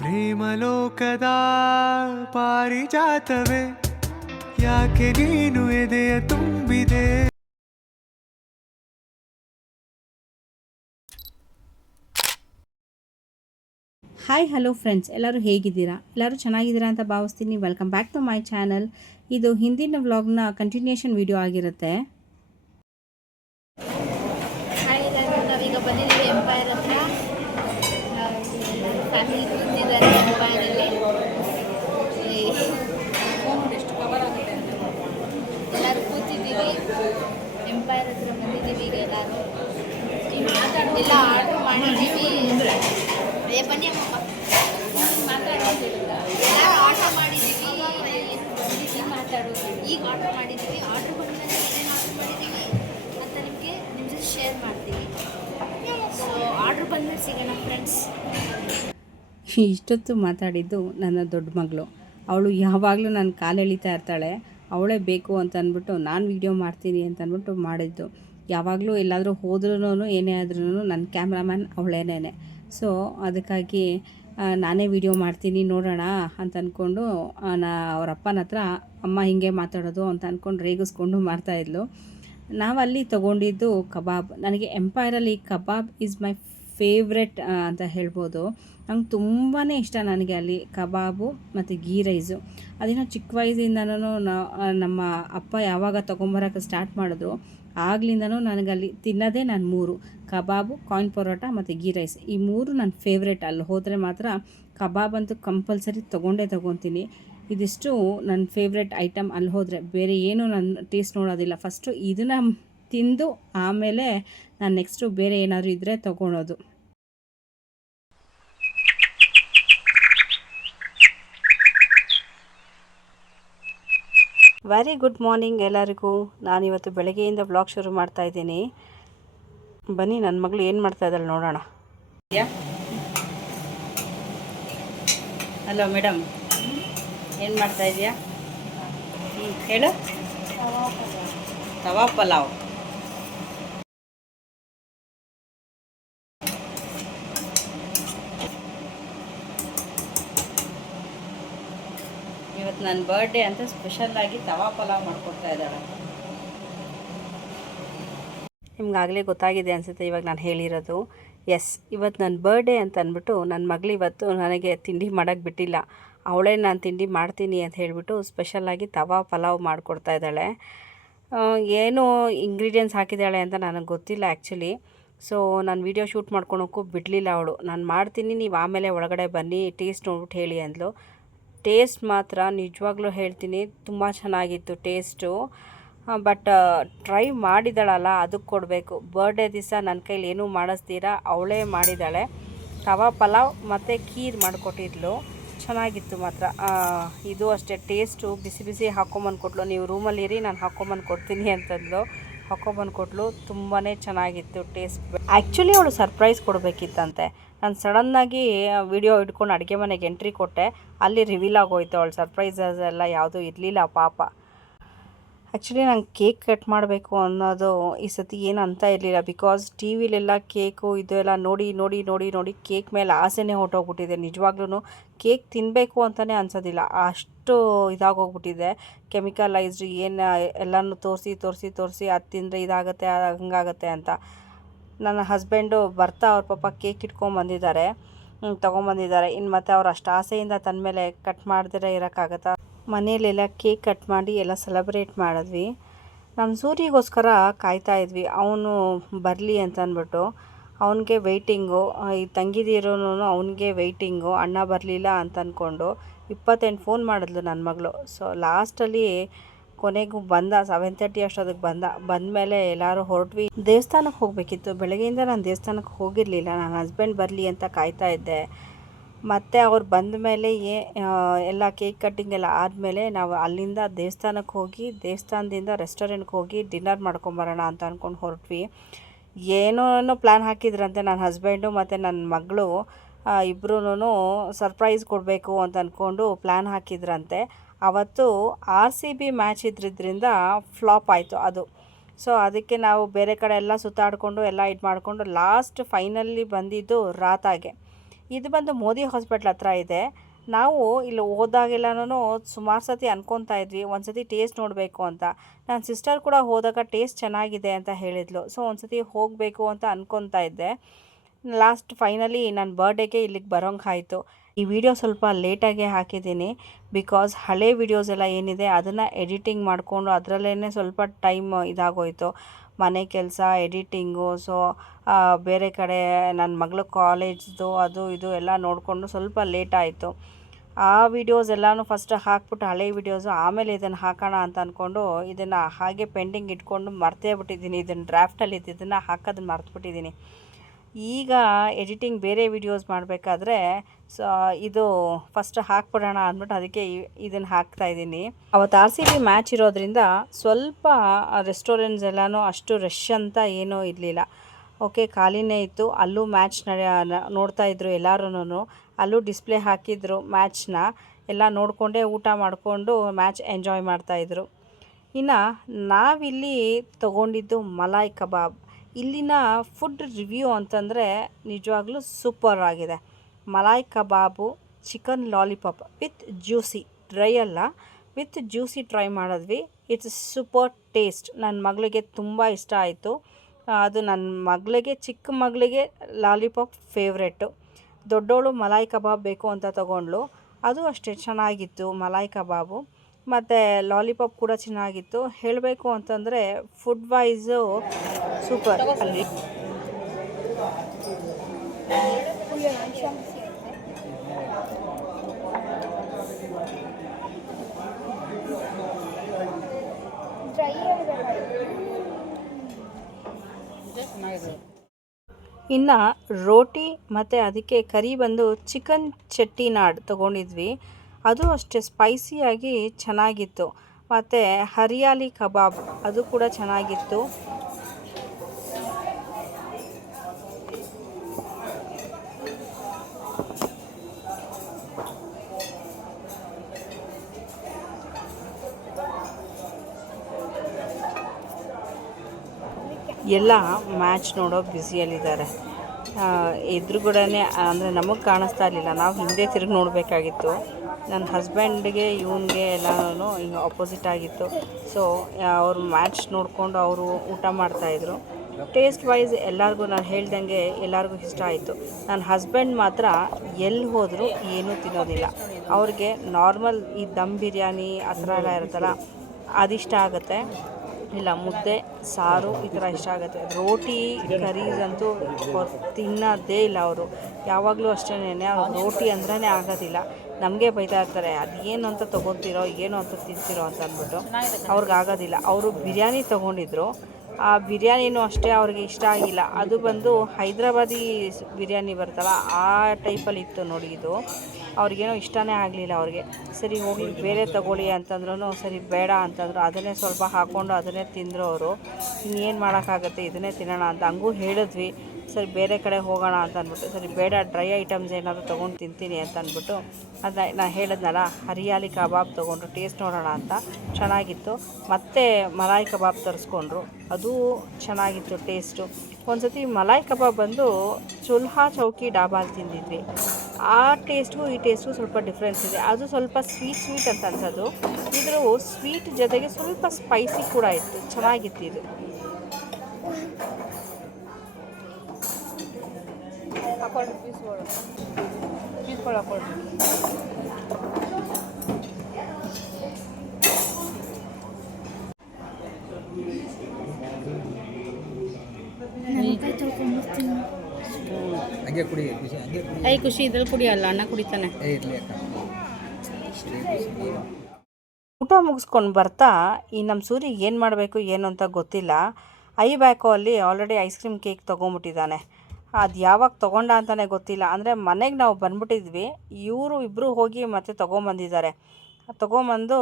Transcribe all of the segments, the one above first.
ಪ್ರೇಮಲೋಕದ ಪಾರಿಜಾತವೇ ಯಾಕೆ ನೀನು ಎದೆಯ ತುಂಬಿದೆ. ಹಾಯ್ ಹಲೋ ಫ್ರೆಂಡ್ಸ್, ಎಲ್ಲರೂ ಹೇಗಿದ್ದೀರಾ? ಎಲ್ಲರೂ ಚೆನ್ನಾಗಿದ್ದೀರಾ ಅಂತ ಭಾವಿಸ್ತೀನಿ. Welcome back to my channel. ಇದು ಹಿಂದಿನ ವ್ಲಾಗ್ನ ಕಂಟಿನ್ಯೂಷನ್ ವಿಡಿಯೋ ಆಗಿರುತ್ತೆ. ಹಾಯ್ ಎಲ್ಲರೂ, ನಾವೀಗ ಬಂದಿದ್ದೀವಿ ಎಂಪೈರ್ ಹತ್ರ. ಫ್ಯಾಮಿಲಿ ಕೂತಿದ್ದಾರೆ ಎಂಪೈರಲ್ಲಿ. ಎಲ್ಲರೂ ಕೂತಿದ್ದೀವಿ ಎಂಪೈರ್ ಹತ್ರ ಬಂದಿದ್ದೀವಿ. ಈಗ ಎಲ್ಲರೂ ಎಲ್ಲ ಆರ್ಡ್ರ್ ಮಾಡಿದ್ದೀವಿ. ಬನ್ನಿ ಅಮ್ಮಪ್ಪ ಮಾತಾಡೋದಿಲ್ಲ. ಎಲ್ಲರೂ ಆರ್ಡ್ರ್ ಮಾಡಿದ್ದೀವಿ. ಮಾತಾಡೋದು ಈಗ ಆರ್ಡ್ರ್ ಮಾಡಿದ್ದೀವಿ. ಆರ್ಡ್ರ್ ಬಂದ ಏನೇನು ಆರ್ಡ್ರ್ ಮಾಡಿದ್ದೀವಿ ಅಂತ ನಿಮಗೆ ಜೊತೆ ಶೇರ್ ಮಾಡ್ತೀವಿ. ಸೊ ಆರ್ಡ್ರ್ ಬಂದ್ಮೇಲೆ ಸಿಗೋಣ ಫ್ರೆಂಡ್ಸ್. ಇಷ್ಟೊತ್ತು ಮಾತಾಡಿದ್ದು ನನ್ನ ದೊಡ್ಡ ಮಗಳು. ಅವಳು ಯಾವಾಗಲೂ ನನ್ನ ಕಾಲು ಎಳಿತಾ ಇರ್ತಾಳೆ. ಅವಳೇ ಬೇಕು ಅಂತ ಅಂದ್ಬಿಟ್ಟು ನಾನು ವೀಡಿಯೋ ಮಾಡ್ತೀನಿ ಅಂತ ಅಂದ್ಬಿಟ್ಟು ಮಾಡಿದ್ದು. ಯಾವಾಗಲೂ ಎಲ್ಲಾದರೂ ಹೋದ್ರೂ ಏನೇ ಆದ್ರೂ ನನ್ನ ಕ್ಯಾಮ್ರಾಮ್ಯಾನ್ ಅವಳೇನೇ. ಸೊ ಅದಕ್ಕಾಗಿ ನಾನೇ ವೀಡಿಯೋ ಮಾಡ್ತೀನಿ ನೋಡೋಣ ಅಂತ ಅಂದ್ಕೊಂಡು ಅವ್ರ ಅಪ್ಪನ ಹತ್ರ ಅಮ್ಮ ಹೀಗೆ ಮಾತಾಡೋದು ಅಂತ ಅಂದ್ಕೊಂಡು ರೇಗಿಸ್ಕೊಂಡು ಮಾಡ್ತಾಯಿದ್ಲು. ನಾವಲ್ಲಿ ತೊಗೊಂಡಿದ್ದು ಕಬಾಬ್. ನನಗೆ ಎಂಪೈರಲ್ಲಿ ಕಬಾಬ್ ಈಸ್ ಮೈ ಫೇವ್ರೆಟ್ ಅಂತ ಹೇಳ್ಬೋದು. ನಂಗೆ ತುಂಬಾ ಇಷ್ಟ. ನನಗೆ ಅಲ್ಲಿ ಕಬಾಬು ಮತ್ತು ಗೀ ರೈಸು ಅದೇನೋ ಚಿಕ್ಕ ವಯಸ್ಸಿಂದನೂ ನಮ್ಮ ಅಪ್ಪ ಯಾವಾಗ ತೊಗೊಂಬರೋಕ್ಕೆ ಸ್ಟಾರ್ಟ್ ಮಾಡಿದ್ರು ಆಗ್ಲಿಂದನೂ ನನಗಲ್ಲಿ ತಿನ್ನೋದೇ ನಾನು 3 ಕಬಾಬು, ಕಾಯಿನ್ ಪರೋಟ ಮತ್ತು ಗೀ ರೈಸ್. ಈ 3 ನನ್ನ ಫೇವ್ರೆಟ್. ಅಲ್ಲಿ ಹೋದರೆ ಮಾತ್ರ ಕಬಾಬ್ ಅಂತೂ ಕಂಪಲ್ಸರಿ ತೊಗೊತೀನಿ. ಇದಿಷ್ಟು ನನ್ನ ಫೇವ್ರೆಟ್ ಐಟಮ್. ಅಲ್ಲಿ ಹೋದರೆ ಬೇರೆ ಏನೂ ನಾನು ಟೇಸ್ಟ್ ನೋಡೋದಿಲ್ಲ. ಫಸ್ಟು ಇದನ್ನು ತಿಂದು ಆಮೇಲೆ ನಾನು ನೆಕ್ಸ್ಟು ಬೇರೆ ಏನಾದರೂ ಇದ್ದರೆ ತೊಗೊಳೋದು. ವೆರಿ ಗುಡ್ ಮಾರ್ನಿಂಗ್ ಎಲ್ಲರಿಗೂ. ನಾನಿವತ್ತು ಬೆಳಗ್ಗೆಯಿಂದ ವ್ಲಾಗ್ ಶುರು ಮಾಡ್ತಾಯಿದ್ದೀನಿ. ಬನ್ನಿ ನನ್ನ ಮಗಳು ಏನು ಮಾಡ್ತಾಯಿದ್ದಾಳೆ ನೋಡೋಣ. ಹಲೋ ಮೇಡಮ್, ಏನು ಮಾಡ್ತಾಯಿದ್ಯಾ? ಹೇಳು. ತವಾ ಪಲಾವ್. ಇವತ್ತು ನನ್ನ ಬರ್ಡೇ ಅಂತ ಸ್ಪೆಷಲ್ಲಾಗಿ ತವಾ ಪಲಾವ್ ಮಾಡಿಕೊಡ್ತಾ ಇದ್ದಾಳೆ. ನಿಮ್ಗಾಗಲೇ ಗೊತ್ತಾಗಿದೆ ಅನಿಸುತ್ತೆ ಇವಾಗ ನಾನು ಹೇಳಿರೋದು. ಎಸ್, ಇವತ್ತು ನನ್ನ ಬರ್ಡೇ ಅಂತ ಅಂದ್ಬಿಟ್ಟು ನನ್ನ ಮಗಳು ಇವತ್ತು ನನಗೆ ತಿಂಡಿ ಮಾಡೋಕ್ಕೆ ಬಿಟ್ಟಿಲ್ಲ. ಅವಳೇ ನಾನು ತಿಂಡಿ ಮಾಡ್ತೀನಿ ಅಂತ ಹೇಳಿಬಿಟ್ಟು ಸ್ಪೆಷಲ್ಲಾಗಿ ತವಾ ಪಲಾವ್ ಮಾಡಿಕೊಡ್ತಾ ಇದ್ದಾಳೆ. ಏನು ಇಂಗ್ರೀಡಿಯೆಂಟ್ಸ್ ಹಾಕಿದ್ದಾಳೆ ಅಂತ ನನಗೆ ಗೊತ್ತಿಲ್ಲ ಆ್ಯಕ್ಚುಲಿ. ಸೊ ನಾನು ವೀಡಿಯೋ ಶೂಟ್ ಮಾಡ್ಕೊಳೋಕ್ಕೂ ಬಿಡಲಿಲ್ಲ ಅವಳು. ನಾನು ಮಾಡ್ತೀನಿ, ನೀವು ಆಮೇಲೆ ಒಳಗಡೆ ಬನ್ನಿ ಟೇಸ್ಟ್ ನೋಡ್ಬಿಟ್ಟು ಹೇಳಿ ಅಂದ್ಲು. ಟೇಸ್ಟ್ ಮಾತ್ರ ನಿಜವಾಗ್ಲೂ ಹೇಳ್ತೀನಿ ತುಂಬ ಚೆನ್ನಾಗಿತ್ತು ಟೇಸ್ಟು. ಬಟ್ ಟ್ರೈ ಮಾಡಿದಾಳಲ್ಲ ಅದಕ್ಕೆ ಕೊಡಬೇಕು. ಬರ್ಡೇ ದಿವಸ ನನ್ನ ಕೈಲಿ ಏನೂ ಮಾಡಿಸ್ತೀರಾ ಅವಳೇ ಮಾಡಿದ್ದಾಳೆ. ತವಾ ಪಲಾವ್ ಮತ್ತು ಖೀರ್ ಮಾಡಿಕೊಟ್ಟಿದ್ಲು. ಚೆನ್ನಾಗಿತ್ತು ಮಾತ್ರ. ಇದು ಅಷ್ಟೇ ಟೇಸ್ಟು. ಬಿಸಿ ಬಿಸಿ ಹಾಕ್ಕೊಂಬಂದು ಕೊಟ್ಲು. ನೀವು ರೂಮಲ್ಲಿರಿ, ನಾನು ಹಾಕ್ಕೊಂಬಂದು ಕೊಡ್ತೀನಿ ಅಂತಂದ್ಲು. ಹಾಕ್ಕೊಂಬಂದು ಕೊಟ್ಲು. ತುಂಬಾ ಚೆನ್ನಾಗಿತ್ತು ಟೇಸ್ಟ್. ಆ್ಯಕ್ಚುಲಿ ಅವಳು ಸರ್ಪ್ರೈಸ್ ಕೊಡಬೇಕಿತ್ತಂತೆ. ನಾನು ಸಡನ್ನಾಗಿ ವಿಡಿಯೋ ಇಟ್ಕೊಂಡು ಅಡುಗೆ ಮನೆಗೆ ಎಂಟ್ರಿ ಕೊಟ್ಟೆ. ಅಲ್ಲಿ ರಿವೀಲ್ ಆಗೋಯ್ತು. ಅವಳು ಸರ್ಪ್ರೈಸಸ್ ಎಲ್ಲ ಯಾವುದೂ ಇರಲಿಲ್ಲ ಪಾಪ. ಆ್ಯಕ್ಚುಲಿ ನಂಗೆ ಕೇಕ್ ಕಟ್ ಮಾಡಬೇಕು ಅನ್ನೋದು ಈ ಸತಿ ಏನು ಅಂತ ಇರಲಿಲ್ಲ. ಬಿಕಾಸ್ ಟಿ ವಿಲೆಲ್ಲ ಕೇಕು ಇದು ಎಲ್ಲ ನೋಡಿ ನೋಡಿ ನೋಡಿ ನೋಡಿ ಕೇಕ್ ಮೇಲೆ ಆಸೆನೇ ಹೊರಟೋಗ್ಬಿಟ್ಟಿದೆ. ನಿಜವಾಗ್ಲೂ ಕೇಕ್ ತಿನ್ನಬೇಕು ಅಂತಲೇ ಅನ್ಸೋದಿಲ್ಲ, ಅಷ್ಟು ಇದಾಗೋಗ್ಬಿಟ್ಟಿದೆ. ಕೆಮಿಕಲೈಸ್ಡ್ ಏನು ಎಲ್ಲನೂ ತೋರಿಸಿ ಅದು ತಿಂದರೆ ಇದಾಗುತ್ತೆ ಹಂಗಾಗುತ್ತೆ ಅಂತ. ನನ್ನ ಹಸ್ಬೆಂಡು ಬರ್ತಾ ಅವ್ರ ಪಾಪ ಕೇಕ್ ಇಟ್ಕೊಂಬಂದಿದ್ದಾರೆ, ತೊಗೊಂಬಂದಿದ್ದಾರೆ. ಇನ್ನು ಮತ್ತು ಅವ್ರು ಅಷ್ಟು ಆಸೆಯಿಂದ ತಂದ ಮೇಲೆ ಕಟ್ ಮಾಡಿದ್ರೆ ಇರೋಕ್ಕಾಗತ್ತಾ? ಮನೆಯಲ್ಲೆಲ್ಲ ಕೇಕ್ ಕಟ್ ಮಾಡಿ ಎಲ್ಲ ಸೆಲೆಬ್ರೇಟ್ ಮಾಡಿದ್ವಿ. ನಮ್ಮ ಸೂರ್ಯಗೋಸ್ಕರ ಕಾಯ್ತಾ ಇದ್ವಿ, ಅವನು ಬರಲಿ ಅಂತ ಅಂದ್ಬಿಟ್ಟು. ಅವನಿಗೆ ವೆಯ್ಟಿಂಗು. ಈ ತಂಗಿದಿರೂ ಅವನಿಗೆ ವೆಯ್ಟಿಂಗು. ಅಣ್ಣ ಬರಲಿಲ್ಲ ಅಂತ ಅಂದ್ಕೊಂಡು 28 ಫೋನ್ ಮಾಡಿದ್ಲು ನನ್ನ ಮಗಳು. ಸೊ ಲಾಸ್ಟಲ್ಲಿ ಕೊನೆಗೂ ಬಂದ. 7:30 ಅಷ್ಟೊತ್ತಿಗೆ ಬಂದಮೇಲೆ ಎಲ್ಲರೂ ಹೊರಟ್ವಿ. ದೇವಸ್ಥಾನಕ್ಕೆ ಹೋಗಬೇಕಿತ್ತು. ಬೆಳಗ್ಗೆಯಿಂದ ನಾನು ದೇವಸ್ಥಾನಕ್ಕೆ ಹೋಗಿರಲಿಲ್ಲ. ನನ್ನ ಹಸ್ಬೆಂಡ್ ಬರಲಿ ಅಂತ ಕಾಯ್ತಾ ಇದ್ದೆ. ಮತ್ತು ಅವ್ರು ಬಂದ ಮೇಲೆ ಎಲ್ಲ ಕೇಕ್ ಕಟ್ಟಿಂಗ್ ಎಲ್ಲ ಆದಮೇಲೆ ನಾವು ಅಲ್ಲಿಂದ ದೇವಸ್ಥಾನಕ್ಕೆ ಹೋಗಿ ದೇವಸ್ಥಾನದಿಂದ ರೆಸ್ಟೋರೆಂಟ್ಗೆ ಹೋಗಿ ಡಿನ್ನರ್ ಮಾಡ್ಕೊಂಬರೋಣ ಅಂತ ಅಂದ್ಕೊಂಡು ಹೊರಟ್ವಿ. ಏನೋ ಪ್ಲ್ಯಾನ್ ಹಾಕಿದ್ರಂತೆ ನನ್ನ ಹಸ್ಬೆಂಡು ಮತ್ತು ನನ್ನ ಮಗಳು ಇಬ್ಬರೂ ಸರ್ಪ್ರೈಸ್ ಕೊಡಬೇಕು ಅಂತ ಅಂದ್ಕೊಂಡು ಪ್ಲ್ಯಾನ್ ಹಾಕಿದ್ರಂತೆ. ಅವತ್ತು RCB ಮ್ಯಾಚ್ ಇದ್ದಿದ್ದರಿಂದ ಫ್ಲಾಪ್ ಆಯಿತು ಅದು. ಸೊ ಅದಕ್ಕೆ ನಾವು ಬೇರೆ ಕಡೆ ಎಲ್ಲ ಸುತ್ತಾಡಿಕೊಂಡು ಎಲ್ಲ ಇದು ಮಾಡಿಕೊಂಡು ಲಾಸ್ಟ್ ಫೈನಲ್ಲಿ ಬಂದಿದ್ದು ರಾತಾಗೆ. ಇದು ಬಂದು ಮೋದಿ ಹಾಸ್ಪಿಟ್ಲ್ ಹತ್ರ ಇದೆ. ನಾವು ಇಲ್ಲಿ ಹೋದಾಗೆಲ್ಲನೂ ಸುಮಾರು ಸತಿ ಅನ್ಕೊತಾ ಇದ್ವಿ ಒಂದು ಸತಿ ಟೇಸ್ಟ್ ನೋಡಬೇಕು ಅಂತ. ನನ್ನ ಸಿಸ್ಟರ್ ಕೂಡ ಹೋದಾಗ ಟೇಸ್ಟ್ ಚೆನ್ನಾಗಿದೆ ಅಂತ ಹೇಳಿದ್ಲು. ಸೊ ಒಂದು ಸತಿ ಹೋಗಬೇಕು ಅಂತ ಅಂದ್ಕೊತಾ ಇದ್ದೆ. ಲಾಸ್ಟ್ ಫೈನಲಿ ನನ್ನ ಬರ್ಡೇಗೆ ಇಲ್ಲಿಗೆ ಬರೋಂಗೆ ಆಯಿತು. ಈ ವಿಡಿಯೋ ಸ್ವಲ್ಪ ಲೇಟಾಗೆ ಹಾಕಿದ್ದೀನಿ ಬಿಕಾಸ್ ಹಳೆ ವಿಡಿಯೋಸ್ ಎಲ್ಲ ಏನಿದೆ ಅದನ್ನು ಎಡಿಟಿಂಗ್ ಮಾಡಿಕೊಂಡು ಅದರಲ್ಲೇ ಸ್ವಲ್ಪ ಟೈಮ್ ಇದಾಗೋಯಿತು. ಮನೆ ಕೆಲಸ, ಎಡಿಟಿಂಗು, ಸೊ ಬೇರೆ ಕಡೆ ನನ್ನ ಮಗಳು ಕಾಲೇಜ್ದು ಅದು ಇದು ಎಲ್ಲ ನೋಡಿಕೊಂಡು ಸ್ವಲ್ಪ ಲೇಟ್ ಆಯಿತು. ಆ ವಿಡಿಯೋಸ್ ಎಲ್ಲನೂ ಫಸ್ಟ್ ಹಾಕ್ಬಿಟ್ಟು ಹಳೆ ವಿಡಿಯೋಸು ಆಮೇಲೆ ಇದನ್ನು ಹಾಕೋಣ ಅಂತ ಅಂದ್ಕೊಂಡು ಇದನ್ನು ಹಾಗೆ ಪೆಂಡಿಂಗ್ ಇಟ್ಕೊಂಡು ಮರ್ತೇ ಬಿಟ್ಟಿದ್ದೀನಿ. ಇದನ್ನು ಡ್ರಾಫ್ಟಲ್ಲಿ ಇದನ್ನು ಹಾಕೋದನ್ನು ಮರ್ತುಬಿಟ್ಟಿದ್ದೀನಿ. ಈಗ ಎಡಿಟಿಂಗ್ ಬೇರೆ ವಿಡಿಯೋಸ್ ಮಾಡಬೇಕಾದ್ರೆ ಇದು ಫಸ್ಟ್ ಹಾಕ್ಬಿಡೋಣ ಅಂದ್ಬಿಟ್ಟು ಅದಕ್ಕೆ ಇದನ್ನು ಹಾಕ್ತಾಯಿದ್ದೀನಿ. ಅವತ್ತು RCB ಮ್ಯಾಚ್ ಇರೋದ್ರಿಂದ ಸ್ವಲ್ಪ ರೆಸ್ಟೋರೆಂಟ್ಸ್ ಎಲ್ಲನೂ ಅಷ್ಟು ರಶ್ ಅಂತ ಏನೂ ಇರಲಿಲ್ಲ. ಓಕೆ, ಖಾಲಿನೇ ಇತ್ತು. ಅಲ್ಲೂ ಮ್ಯಾಚ್ ನೋಡ್ತಾಯಿದ್ರು ಎಲ್ಲರೂ. ಅಲ್ಲೂ ಡಿಸ್ಪ್ಲೇ ಹಾಕಿದ್ರು ಮ್ಯಾಚ್ನ. ಎಲ್ಲ ನೋಡಿಕೊಂಡೇ ಊಟ ಮಾಡಿಕೊಂಡು ಮ್ಯಾಚ್ ಎಂಜಾಯ್ ಮಾಡ್ತಾಯಿದ್ರು. ಇನ್ನು ನಾವಿಲ್ಲಿ ತೊಗೊಂಡಿದ್ದು ಮಲಾಯ್ ಕಬಾಬ್. ಇಲ್ಲಿನ ಫುಡ್ ರಿವ್ಯೂ ಅಂತಂದರೆ ನಿಜವಾಗ್ಲೂ ಸೂಪರ್ ಆಗಿದೆ. Malai kebab, chicken lollipop with juicy, dry ಅಲ್ಲ, ವಿತ್ ಜ್ಯೂಸಿ ಟ್ರೈ ಮಾಡಿದ್ವಿ. It's super taste. ನನ್ನ ಮಗಳಿಗೆ ತುಂಬ ಇಷ್ಟ ಆಯಿತು. ಅದು ನನ್ನ ಮಗಳಿಗೆ, ಚಿಕ್ಕ ಮಗಳಿಗೆ ಲಾಲಿಪಾಪ್ ಫೇವ್ರೆಟ್ಟು. ದೊಡ್ಡವಳು ಮಲಾಯ್ ಕಬಾಬ್ ಬೇಕು ಅಂತ ತೊಗೊಂಡ್ಳು. ಅದು ಅಷ್ಟೇ ಚೆನ್ನಾಗಿತ್ತು ಮಲಾಯ್ ಕಬಾಬು. ಮತ್ತು ಲಾಲಿಪಾಪ್ ಕೂಡ ಚೆನ್ನಾಗಿತ್ತು. ಹೇಳಬೇಕು ಅಂತಂದರೆ ಫುಡ್ ವೈಸು ಸೂಪರ್. ಅಲ್ಲಿ ಇನ್ನು ರೋಟಿ ಮತ್ತು ಅದಕ್ಕೆ ಕರಿ ಬಂದು ಚಿಕನ್ ಚೆಟ್ಟಿನಾಡ್ ತೊಗೊಂಡಿದ್ವಿ. ಅದು ಅಷ್ಟೇ ಸ್ಪೈಸಿಯಾಗಿ ಚೆನ್ನಾಗಿತ್ತು. ಮತ್ತು ಹರಿಯಾಲಿ ಕಬಾಬ್ ಅದು ಕೂಡ ಚೆನ್ನಾಗಿತ್ತು. ಎಲ್ಲ ಮ್ಯಾಚ್ ನೋಡೋ ಬ್ಯುಸಿಯಲ್ಲಿದ್ದಾರೆ. ಎದುರುಗಡೆ ಅಂದರೆ ನಮಗೆ ಕಾಣಿಸ್ತಾ ಇರಲಿಲ್ಲ, ನಾವು ಹಿಂದೆ ತಿರುಗಿ ನೋಡಬೇಕಾಗಿತ್ತು. ನನ್ನ ಹಸ್ಬೆಂಡ್ಗೆ ಇವನಿಗೆ ಎಲ್ಲನೂ ಹಿಂಗೆ ಆಪೋಸಿಟ್ ಆಗಿತ್ತು. ಸೊ ಅವರು ಮ್ಯಾಚ್ ನೋಡಿಕೊಂಡು ಅವರು ಊಟ ಮಾಡ್ತಾಯಿದ್ರು. ಟೇಸ್ಟ್ ವೈಸ್ ಎಲ್ಲರಿಗೂ ನಾನು ಹೇಳ್ದಂಗೆ ಎಲ್ಲರಿಗೂ ಇಷ್ಟ ಆಯಿತು. ನನ್ನ ಹಸ್ಬೆಂಡ್ ಮಾತ್ರ ಎಲ್ಲಿ ಹೋದರೂ ಏನೂ ತಿನ್ನೋದಿಲ್ಲ. ಅವ್ರಿಗೆ ನಾರ್ಮಲ್ ಈ ದಮ್ ಬಿರಿಯಾನಿ ಆ ಥರ ಎಲ್ಲ ಇರುತ್ತಲ್ಲ ಅದಿಷ್ಟ ಆಗುತ್ತೆ. ಇಲ್ಲ ಮುದ್ದೆ, ಸಾರು ಈ ಥರ ಇಷ್ಟ ಆಗುತ್ತೆ. ರೋಟಿ ಕರೀಸ್ ಅಂತೂ ತಿನ್ನೋದೇ ಇಲ್ಲ ಅವರು. ಯಾವಾಗಲೂ ಅಷ್ಟೇ, ಅವ್ರು ರೋಟಿ ಅಂದ್ರೇ ಆಗೋದಿಲ್ಲ. ನಮಗೆ ಬೈತಾ ಇರ್ತಾರೆ, ಅದೇನು ಅಂತ ತೊಗೊತೀರೋ ಏನೋ ಅಂತ ತಿಂತೀರೋ ಅಂತ ಅಂದ್ಬಿಟ್ಟು. ಅವ್ರಿಗೆ ಆಗೋದಿಲ್ಲ. ಅವರು ಬಿರಿಯಾನಿ ತೊಗೊಂಡಿದ್ರು. ಆ ಬಿರಿಯಾನಿನೂ ಅಷ್ಟೇ ಅವ್ರಿಗೆ ಇಷ್ಟ ಆಗಿಲ್ಲ. ಅದು ಬಂದು ಹೈದ್ರಾಬಾದಿ ಬಿರಿಯಾನಿ ಬರ್ತಲ್ಲ ಆ ಟೈಪಲ್ಲಿ ಇತ್ತು ನೋಡಿ. ಇದು ಅವ್ರಿಗೇನೋ ಇಷ್ಟನೇ ಆಗಲಿಲ್ಲ ಅವ್ರಿಗೆ. ಸರಿ ಹೋಗಿ ಬೇರೆ ತಗೊಳ್ಳಿ ಅಂತಂದ್ರೂ ಸರಿ ಬೇಡ ಅಂತಂದರು. ಅದನ್ನೇ ಸ್ವಲ್ಪ ಹಾಕ್ಕೊಂಡು ಅದನ್ನೇ ತಿಂದರು ಅವರು. ಇನ್ನೇನು ಮಾಡೋಕ್ಕಾಗತ್ತೆ, ಇದನ್ನೇ ತಿನ್ನೋಣ ಅಂತ ಹಂಗೂ ಹೇಳಿದ್ವಿ. ಸರಿ ಬೇರೆ ಕಡೆ ಹೋಗೋಣ ಅಂತ ಅಂದ್ಬಿಟ್ಟು, ಸರಿ ಬೇಡ ಡ್ರೈ ಐಟಮ್ಸ್ ಏನಾದರೂ ತೊಗೊಂಡು ತಿಂತೀನಿ ಅಂತ ಅಂದ್ಬಿಟ್ಟು ಅದನ್ನ ನಾನು ಹೇಳಿದ್ನಲ್ಲ ಹರಿಯಾಲಿ ಕಬಾಬ್ ತೊಗೊಂಡ್ರು ಟೇಸ್ಟ್ ನೋಡೋಣ ಅಂತ. ಚೆನ್ನಾಗಿತ್ತು. ಮತ್ತು ಮಲಾಯ್ ಕಬಾಬ್ ತರಿಸ್ಕೊಂಡ್ರು, ಅದು ಚೆನ್ನಾಗಿತ್ತು ಟೇಸ್ಟು. ಒಂದು ಸತಿ ಮಲಾಯ್ ಕಬಾಬ್ ಬಂದು ಚುಲ್ಹಾ ಚೌಕಿ ಡಾಬಾಲ್ ತಿಂದಿದ್ವಿ. ಆ ಟೇಸ್ಟು ಈ ಟೇಸ್ಟು ಸ್ವಲ್ಪ ಡಿಫ್ರೆನ್ಸ್ ಇದೆ. ಅದು ಸ್ವಲ್ಪ ಸ್ವೀಟ್ ಅಂತ ಅನ್ಸೋದು. ಇದ್ರ ಸ್ವೀಟ್ ಜೊತೆಗೆ ಸ್ವಲ್ಪ ಸ್ಪೈಸಿ ಕೂಡ ಇತ್ತು, ಚೆನ್ನಾಗಿತ್ತು ಇದು. ಹಾಕೊಳ್ಳಿ ಪೀಸ್ಗಳು ಹಾಕೊಳ್ಳಿ. ಖುಷಿ ಇದ್ರಲ್ಲಿ ಕುಡಿಯಲ್ಲ, ಅಣ್ಣ ಕುಡಿತಾನೆ. ಊಟ ಮುಗಿಸ್ಕೊಂಡು ಬರ್ತಾ ಈ ನಮ್ಮ ಸೂರಿಗೆ ಏನು ಮಾಡಬೇಕು ಏನು ಅಂತ ಗೊತ್ತಿಲ್ಲ. ಐ ಬ್ಯಾಕೋ ಅಲ್ಲಿ ಆಲ್ರೆಡಿ ಐಸ್ ಕ್ರೀಮ್ ಕೇಕ್ ತೊಗೊಂಬಿಟ್ಟಿದ್ದಾನೆ. ಅದು ಯಾವಾಗ ತೊಗೊಂಡ ಅಂತಲೇ ಗೊತ್ತಿಲ್ಲ. ಅಂದರೆ ಮನೆಗೆ ನಾವು ಬಂದ್ಬಿಟ್ಟಿದ್ವಿ, ಇವರು ಇಬ್ಬರು ಹೋಗಿ ಮತ್ತೆ ತೊಗೊಂಬಂದಿದ್ದಾರೆ. ತೊಗೊಂಬಂದು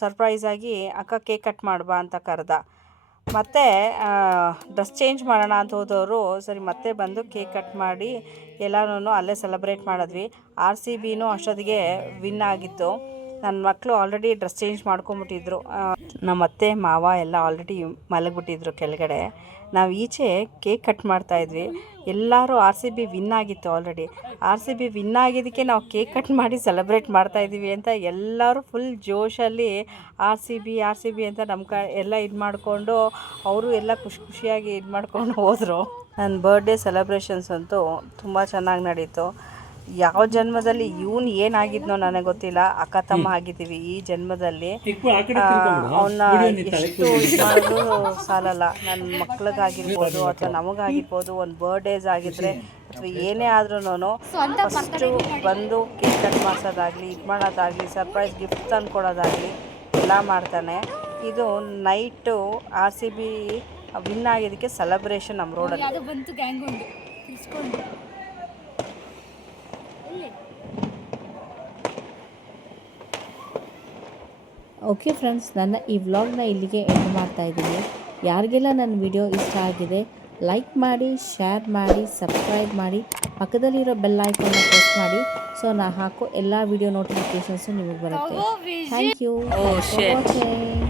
ಸರ್ಪ್ರೈಸಾಗಿ ಅಕ್ಕ ಕೇಕ್ ಕಟ್ ಮಾಡ್ಬಾ ಅಂತ ಕರೆದ. ಮತ್ತು ಡ್ರೆಸ್ ಚೇಂಜ್ ಮಾಡೋಣ ಅಂತ ಹೋದವರು ಸರಿ ಮತ್ತೆ ಬಂದು ಕೇಕ್ ಕಟ್ ಮಾಡಿ ಎಲ್ಲನೂ ಅಲ್ಲೇ ಸೆಲೆಬ್ರೇಟ್ ಮಾಡಿದ್ವಿ. RCBನೂ ಅಷ್ಟೊತ್ತಿಗೆ ವಿನ್ ಆಗಿತ್ತು. ನನ್ನ ಮಕ್ಕಳು ಆಲ್ರೆಡಿ ಡ್ರೆಸ್ ಚೇಂಜ್ ಮಾಡ್ಕೊಂಬಿಟ್ಟಿದ್ರು. ನಮ್ಮ ಅತ್ತೆ ಮಾವ ಎಲ್ಲ ಆಲ್ರೆಡಿ ಮಲಗಿಬಿಟ್ಟಿದ್ರು ಕೆಳಗಡೆ. ನಾವು ಈಚೆ ಕೇಕ್ ಕಟ್ ಮಾಡ್ತಾಯಿದ್ವಿ. ಎಲ್ಲರೂ RCB ವಿನ್ ಆಗಿತ್ತು ಆಲ್ರೆಡಿ. RCB ವಿನ್ ಆಗಿದ್ದಕ್ಕೆ ನಾವು ಕೇಕ್ ಕಟ್ ಮಾಡಿ ಸೆಲೆಬ್ರೇಟ್ ಮಾಡ್ತಾಯಿದ್ದೀವಿ ಅಂತ ಎಲ್ಲರೂ ಫುಲ್ ಜೋಶಲ್ಲಿ RCB ಅಂತ ನಮ್ಮ ಎಲ್ಲ ಇದು ಮಾಡಿಕೊಂಡು ಅವರು ಎಲ್ಲ ಖುಷಿಯಾಗಿ ಇದು ಮಾಡ್ಕೊಂಡು ಹೋದರು. ನನ್ನ ಬರ್ಡೇ ಸೆಲೆಬ್ರೇಷನ್ಸ್ ಅಂತೂ ತುಂಬ ಚೆನ್ನಾಗಿ ನಡೀತು. ಯಾವ ಜನ್ಮದಲ್ಲಿ ಇವನು ಏನಾಗಿದ್ನೋ ನನಗೆ ಗೊತ್ತಿಲ್ಲ, ಅಕ್ಕ ತಮ್ಮ ಆಗಿದ್ದೀವಿ ಈ ಜನ್ಮದಲ್ಲಿ. ಅವನ್ನ ಎಷ್ಟು ಇದು ಮಾಡಿದ್ರು ಸಾಲಲ್ಲ. ನನ್ನ ಮಕ್ಳಿಗಾಗಿರ್ಬೋದು ಅಥವಾ ನಮಗಾಗಿರ್ಬೋದು, ಒಂದು ಬರ್ಡೇಸ್ ಆಗಿದ್ರೆ ಅಥವಾ ಏನೇ ಆದ್ರೂ ಫಸ್ಟು ಬಂದು ಕೇಕ್ ಕಟ್ ಮಾಡಿಸೋದಾಗಲಿ, ಇದು ಮಾಡೋದಾಗಲಿ, ಸರ್ಪ್ರೈಸ್ ಗಿಫ್ಟ್ ತಂದು ಕೊಡೋದಾಗಲಿ ಎಲ್ಲ ಮಾಡ್ತಾನೆ. ಇದು ನೈಟು RCB ವಿನ್ ಆಗಿದ್ದಕ್ಕೆ ಸೆಲೆಬ್ರೇಷನ್ ನಮ್ಮ ರೋಡಲ್ಲಿ. ಓಕೆ ಫ್ರೆಂಡ್ಸ್, ನನ್ನ ಈ ವ್ಲಾಗ್ನ ಇಲ್ಲಿಗೆ ಎಂಡ್ ಮಾಡ್ತಾ ಇದ್ದೀನಿ. ಯಾರಿಗೆಲ್ಲ ನನ್ನ ವಿಡಿಯೋ ಇಷ್ಟ ಆಗಿದೆ ಲೈಕ್ ಮಾಡಿ, ಶೇರ್ ಮಾಡಿ, ಸಬ್ಸ್ಕ್ರೈಬ್ ಮಾಡಿ, ಪಕ್ಕದಲ್ಲಿರೋ ಬೆಲ್ ಐಕಾನ್ನ ಪ್ರೆಸ್ ಮಾಡಿ. ಸೊ ನಾ ಹಾಕೋ ಎಲ್ಲ ವಿಡಿಯೋ ನೋಟಿಫಿಕೇಷನ್ಸು ನಿಮಗೆ ಬರುತ್ತೆ. Thank you for watching.